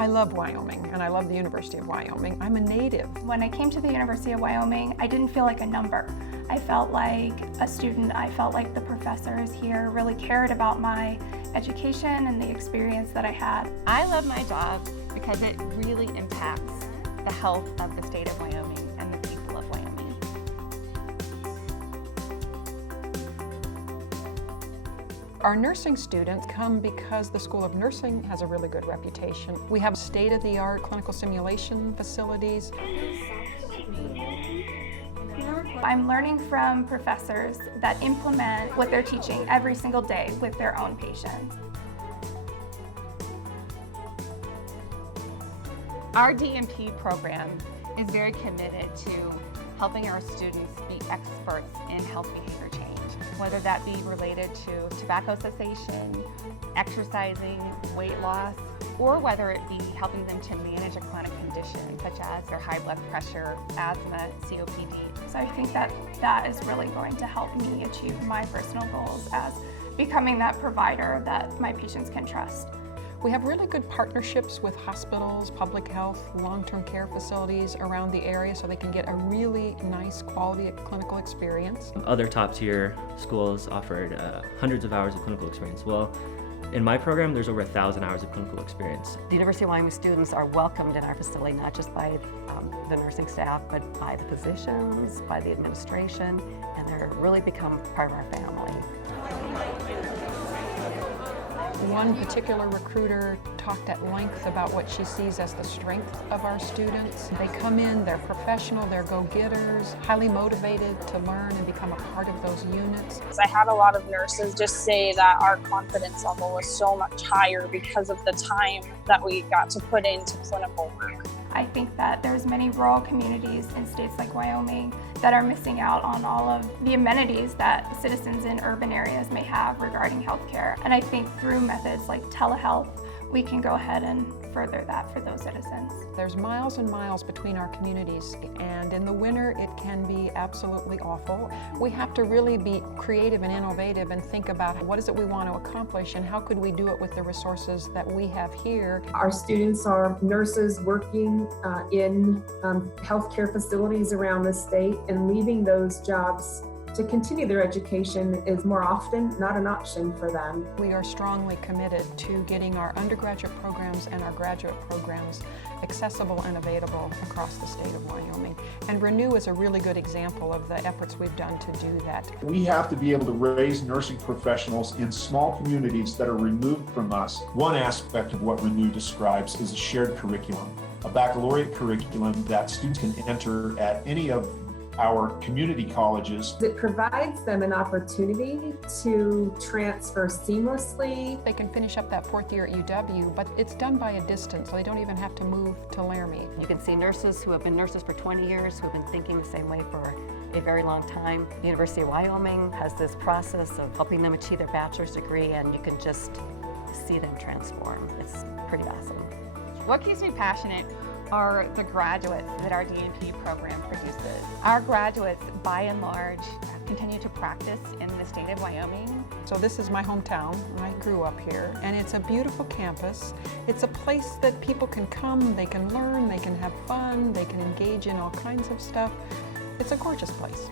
I love Wyoming, and I love the University of Wyoming. I'm a native. When I came to the University of Wyoming, I didn't feel like a number. I felt like a student. I felt like the professors here really cared about my education and the experience that I had. I love my job because it really impacts the health of the state of Wyoming and the people of Wyoming. Our nursing students come because the School of Nursing has a really good reputation. We have state-of-the-art clinical simulation facilities. I'm learning from professors that implement what they're teaching every single day with their own patients. Our DNP program is very committed to helping our students be experts in health behavior change, whether that be related to tobacco cessation, exercising, weight loss, or whether it be helping them to manage a chronic condition such as their high blood pressure, asthma, COPD. So I think that that is really going to help me achieve my personal goals as becoming that provider that my patients can trust. We have really good partnerships with hospitals, public health, long-term care facilities around the area so they can get a really nice quality clinical experience. Other top-tier schools offered hundreds of hours of clinical experience. Well, in my program, there's over 1,000 hours of clinical experience. The University of Wyoming students are welcomed in our facility, not just by the nursing staff, but by the physicians, by the administration, and they're really become part of our family. One particular recruiter talked at length about what she sees as the strength of our students. They come in, they're professional, they're go-getters, highly motivated to learn and become a part of those units. I had a lot of nurses just say that our confidence level was so much higher because of the time that we got to put into clinical work. I think that there's many rural communities in states like Wyoming that are missing out on all of the amenities that citizens in urban areas may have regarding healthcare. And I think through methods like telehealth, we can go ahead and further that for those citizens. There's miles and miles between our communities, and in the winter it can be absolutely awful. We have to really be creative and innovative and think about what is it we want to accomplish and how could we do it with the resources that we have here. Our students are nurses working in healthcare facilities around the state, and leaving those jobs to continue their education is more often not an option for them. We are strongly committed to getting our undergraduate programs and our graduate programs accessible and available across the state of Wyoming. And Renew is a really good example of the efforts we've done to do that. We have to be able to raise nursing professionals in small communities that are removed from us. One aspect of what Renew describes is a shared curriculum, a baccalaureate curriculum that students can enter at any of our community colleges. It provides them an opportunity to transfer seamlessly. They can finish up that fourth year at UW, but it's done by a distance, so they don't even have to move to Laramie. You can see nurses who have been nurses for 20 years, who have been thinking the same way for a very long time. The University of Wyoming has this process of helping them achieve their bachelor's degree, and you can just see them transform. It's pretty awesome. What keeps me passionate are the graduates that our DNP program produces. Our graduates, by and large, continue to practice in the state of Wyoming. So this is my hometown. I grew up here, and it's a beautiful campus. It's a place that people can come, they can learn, they can have fun, they can engage in all kinds of stuff. It's a gorgeous place.